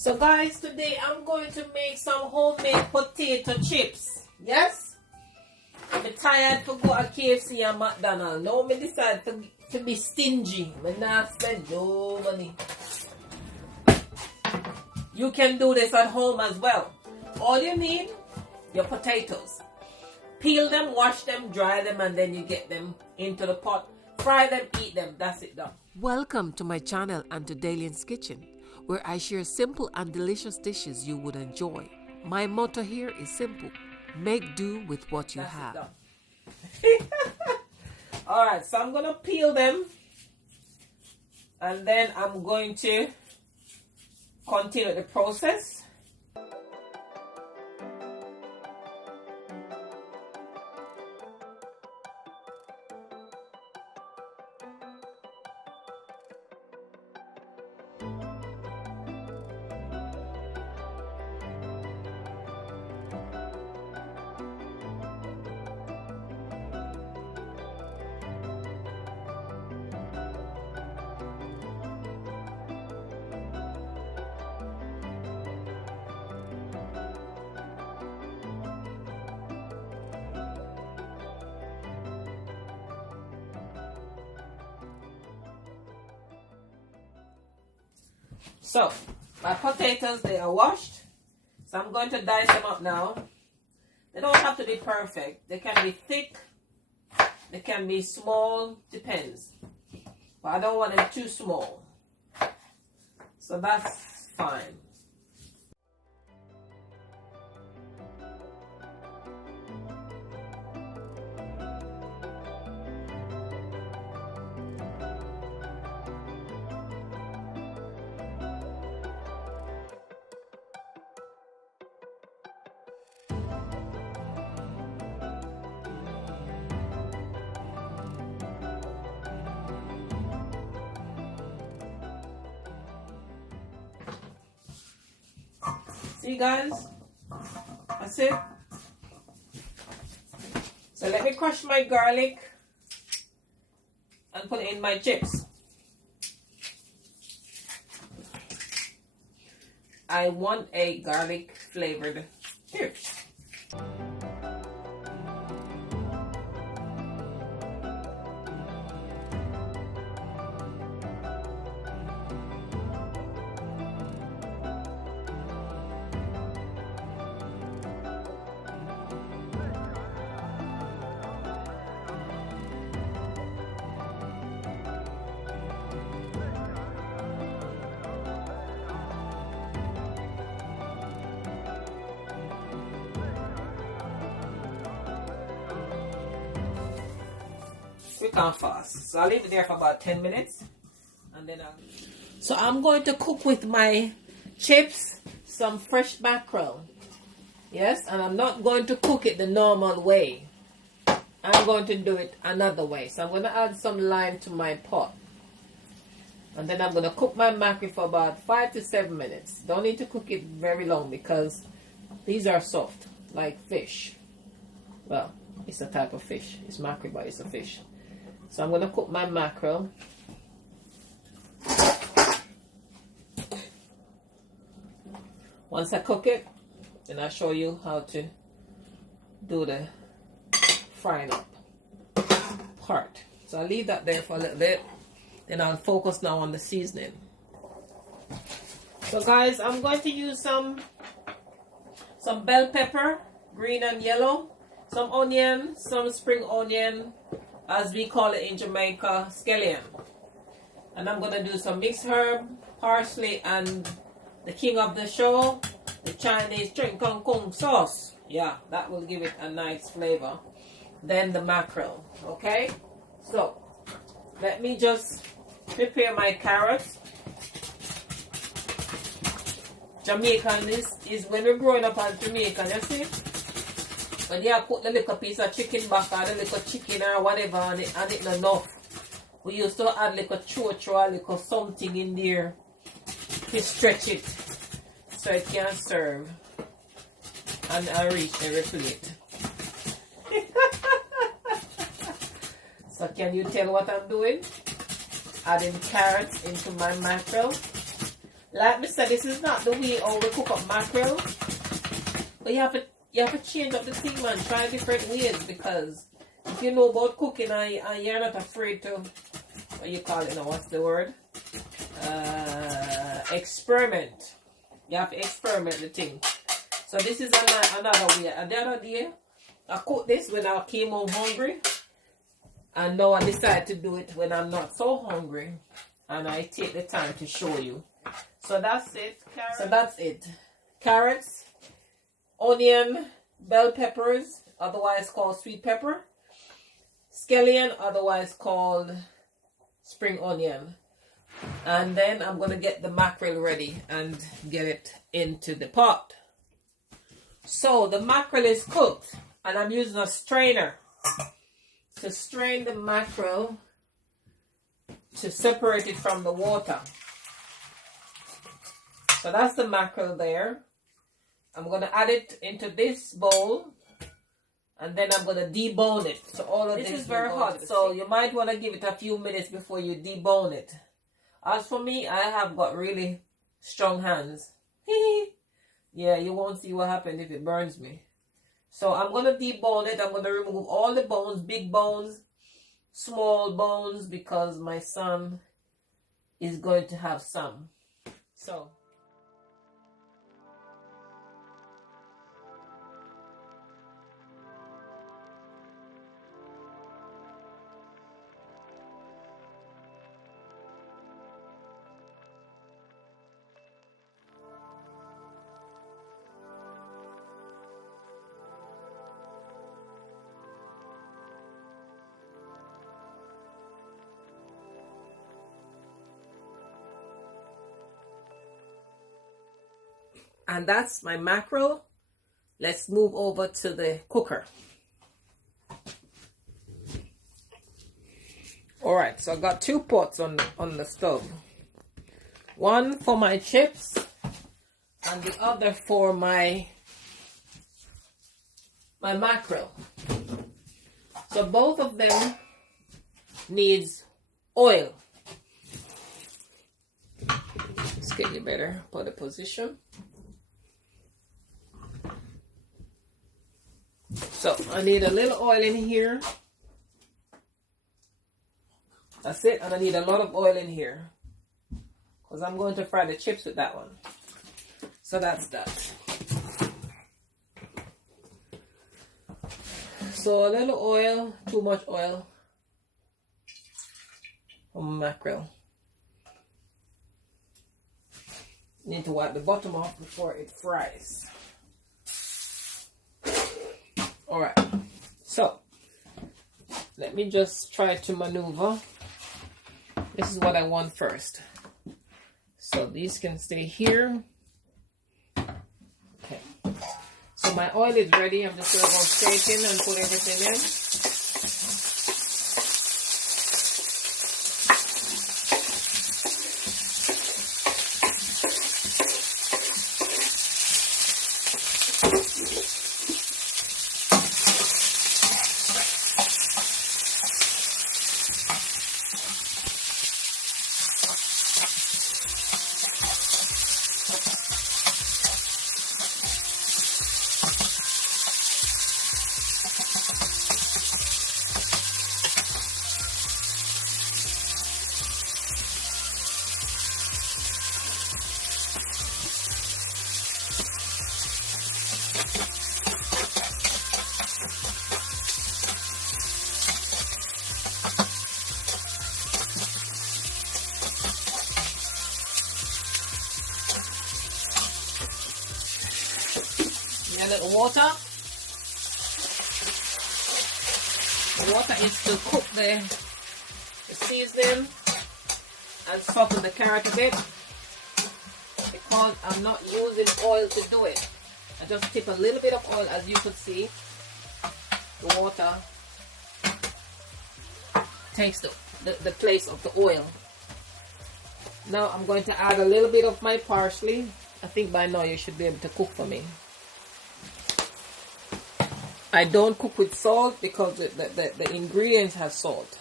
So guys, today I'm going to make some homemade potato chips. Yes? I'm tired to go to KFC and McDonald's. Now I decide to be stingy. I'm not spend no money. You can do this at home as well. All you need, your potatoes. Peel them, wash them, dry them, and then you get them into the pot. Fry them, eat them. That's it done. Welcome to my channel and to Dalian's Kitchen, where I share simple and delicious dishes you would enjoy. My motto here is simple: make do with what you have. Alright, so I'm going to peel them, and then I'm going to continue the process. So, my potatoes, they are washed. So I'm going to dice them up now. They don't have to be perfect. They can be thick. They can be small. Depends. But I don't want them too small. So that's fine. See guys, that's it. So let me crush my garlic and put it in my chips. I want a garlic flavored chips. Quick and fast. So I'll leave it there for about 10 minutes. And then So I'm going to cook with my chips some fresh mackerel. Yes, and I'm not going to cook it the normal way. I'm going to do it another way. So I'm going to add some lime to my pot. And then I'm going to cook my mackerel for about 5 to 7 minutes. Don't need to cook it very long because these are soft, like fish. Well, it's a type of fish. It's mackerel, but it's a fish. So I'm going to cook my mackerel. Once I cook it, then I'll show you how to do the frying up part. So I'll leave that there for a little bit. Then I'll focus now on the seasoning. So guys, I'm going to use some bell pepper, green and yellow, some onion, some spring onion, as we call it in Jamaica, scallion. And I'm going to do some mixed herb, parsley, and the king of the show, the Chinese cheng kong kong sauce. Yeah, that will give it a nice flavor. Then the mackerel. Okay? So, let me just prepare my carrots. Jamaican is when we're growing up as Jamaican, you see? When you put the little piece of chicken back or the little chicken or whatever and it's not enough, we used to add little chocho or little something in there to stretch it so it can serve and reach every plate. So can you tell what I'm doing? Adding carrots into my mackerel. Like me said, this is not the way how we cook up mackerel. But you have to change up the thing, man. Try different ways, because if you know about cooking and you're not afraid to, what you call it now, what's the word? Experiment. You have to experiment the thing. So this is another way. And the other day, I cooked this when I came home hungry. And now I decide to do it when I'm not so hungry. And I take the time to show you. So that's it. Carrots, onion, bell peppers, otherwise called sweet pepper. Scallion, otherwise called spring onion. And then I'm going to get the mackerel ready and get it into the pot. So the mackerel is cooked, and I'm using a strainer to strain the mackerel to separate it from the water. So that's the mackerel there. I'm going to add it into this bowl, and then I'm going to debone it. So all of this is very hot, so you might want to give it a few minutes before you debone it. As for me, I have got really strong hands. Yeah, you won't see what happens if it burns me. So I'm going to debone it. I'm going to remove all the bones, big bones, small bones, because my son is going to have some. So and that's my mackerel. Let's move over to the cooker. Alright, so I got two pots on the stove. One for my chips and the other for my mackerel. So both of them needs oil. Let's get you better for the position. So I need a little oil in here. That's it. And I need a lot of oil in here, because I'm going to fry the chips with that one. So that's that. So a little oil, too much oil for mackerel. Need to wipe the bottom off before it fries. Alright, so let me just try to maneuver. This is what I want first. So these can stay here. Okay. So my oil is ready. I'm just going to go straight in and put everything in. A little water. The water is to cook the seasoning and soften the carrot a bit, because I'm not using oil to do it. I just tip a little bit of oil, as you could see. The water takes the place of the oil. Now I'm going to add a little bit of my parsley. I think by now you should be able to cook for me. I don't cook with salt because the ingredients have salt.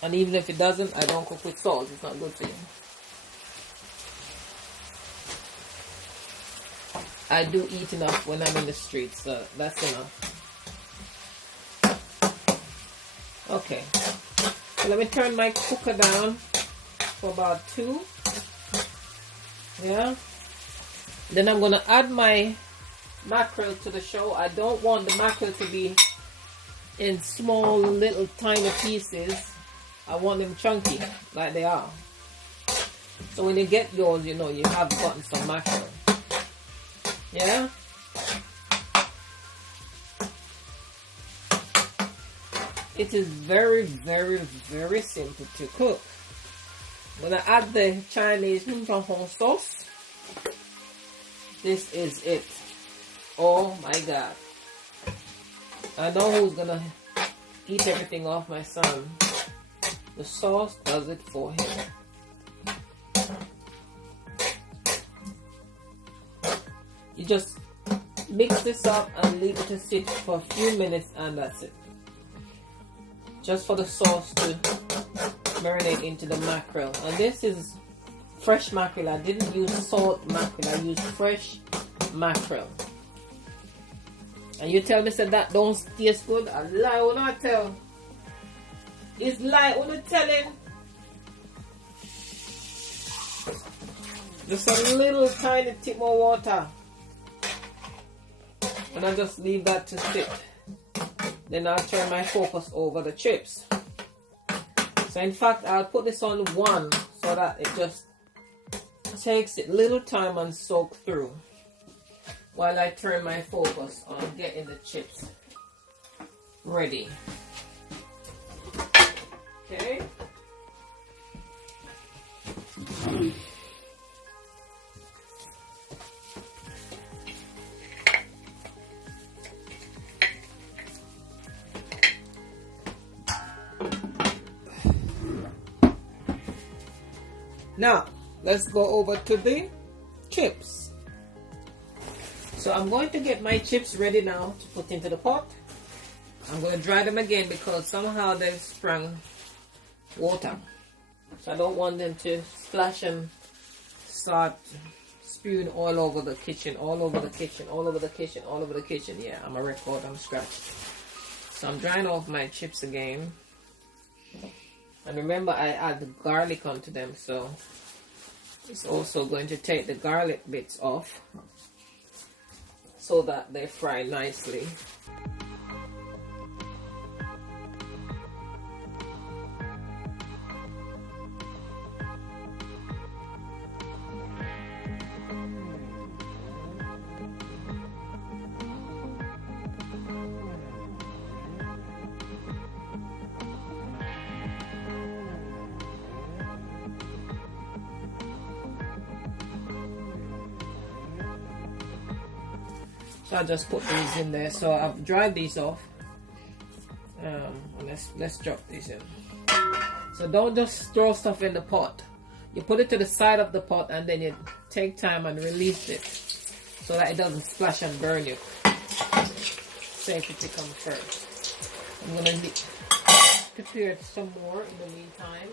And even if it doesn't, I don't cook with salt. It's not good for you. I do eat enough when I'm in the streets, so that's enough. Okay, so let me turn my cooker down for about 2. Yeah. Then I'm gonna add my mackerel to the show. I don't want the mackerel to be in small little tiny pieces. I want them chunky like they are. So when you get yours, you know you have gotten some mackerel. Yeah. It is very, very, very simple to cook. I'm gonna add the Chinese sauce. This is it. Oh my God. I know who's gonna eat everything off my son. The sauce does it for him. You just mix this up and leave it to sit for a few minutes, and that's it. Just for the sauce to marinate into the mackerel. And this is fresh mackerel. I didn't use salt mackerel. I used fresh mackerel. And you tell me that don't taste good? I lie when I tell. It's lie when I tell him. Just a little tiny tip more water. And I just leave that to sit. Then I'll turn my focus over the chips. So in fact, I'll put this on 1 so that it just takes it little time and soak through while I turn my focus on getting the chips ready. Okay. Now, let's go over to the chips. So I'm going to get my chips ready now to put into the pot. I'm going to dry them again because somehow they've sprung water. So I don't want them to splash and start spewing all over the kitchen, all over the kitchen, all over the kitchen, all over the kitchen. Yeah, I'm a record, I'm scratched. So I'm drying off my chips again. And remember, I add the garlic onto them, so it's also going to take the garlic bits off so that they fry nicely. So I just put these in there. So I've dried these off. Let's drop these in. So don't just throw stuff in the pot. You put it to the side of the pot and then you take time and release it so that it doesn't splash and burn you. Safety to come first. I'm gonna prepare some more in the meantime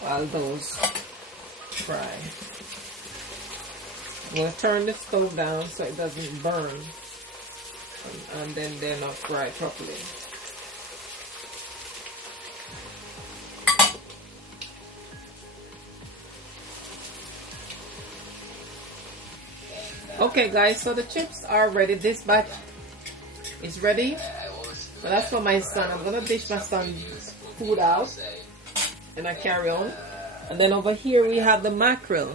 while those fry. I'm going to turn the stove down so it doesn't burn and then they're not fried properly. Okay guys, so the chips are ready. This batch is ready. So that's for my son. I'm going to dish my son's food out and I carry on. And then over here we have the mackerel.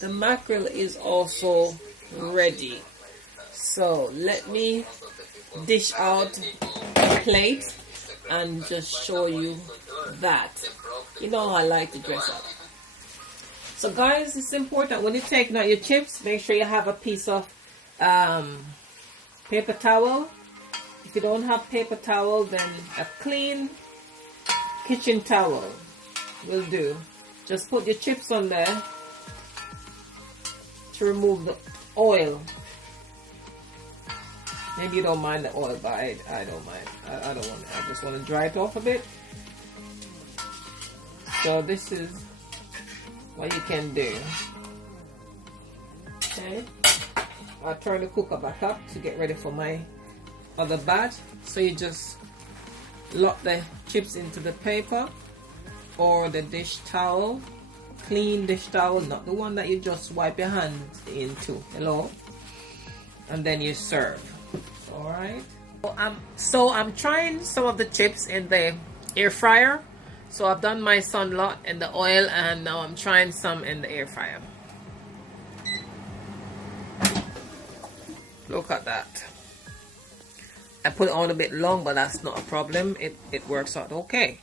The mackerel is also ready. So let me dish out a plate and just show you that. You know how I like to dress up. So guys, it's important when you take out your chips, make sure you have a piece of paper towel. If you don't have paper towel, then a clean kitchen towel will do. Just put your chips on there to remove the oil. Maybe you don't mind the oil, but I don't mind. I don't want it. I just want to dry it off a bit. So this is what you can do. Okay, I'll turn the cooker back up to get ready for my other batch. So you just lock the chips into the paper or the dish towel, clean dish towel, not the one that you just wipe your hands into. Hello, and then you serve. All right. So I'm trying some of the chips in the air fryer. So I've done my sun lot in the oil, and now I'm trying some in the air fryer. Look at that. I put it on a bit long, but that's not a problem. It works out okay.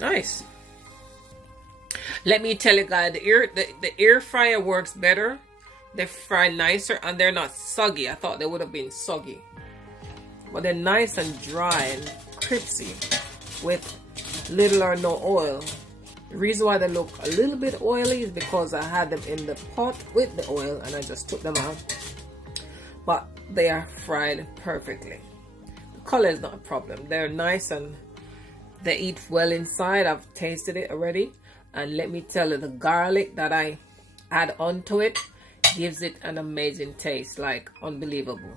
Nice. Let me tell you guys, the air fryer works better. They fry nicer and they're not soggy. I thought they would have been soggy, but they're nice and dry and crispy with little or no oil. The reason why they look a little bit oily is because I had them in the pot with the oil and I just took them out. But they are fried perfectly. The color is not a problem. They're nice and they eat well inside. I've tasted it already. And let me tell you, the garlic that I add onto it gives it an amazing taste, like unbelievable.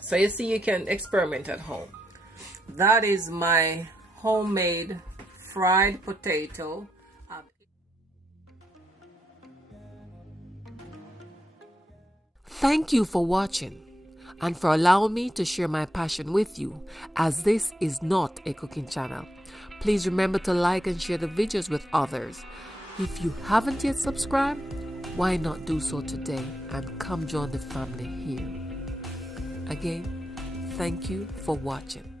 So you see, you can experiment at home. That is my homemade fried potato. Thank you for watching and for allowing me to share my passion with you, as this is not a cooking channel. Please remember to like and share the videos with others. If you haven't yet subscribed, why not do so today and come join the family here. Again, thank you for watching.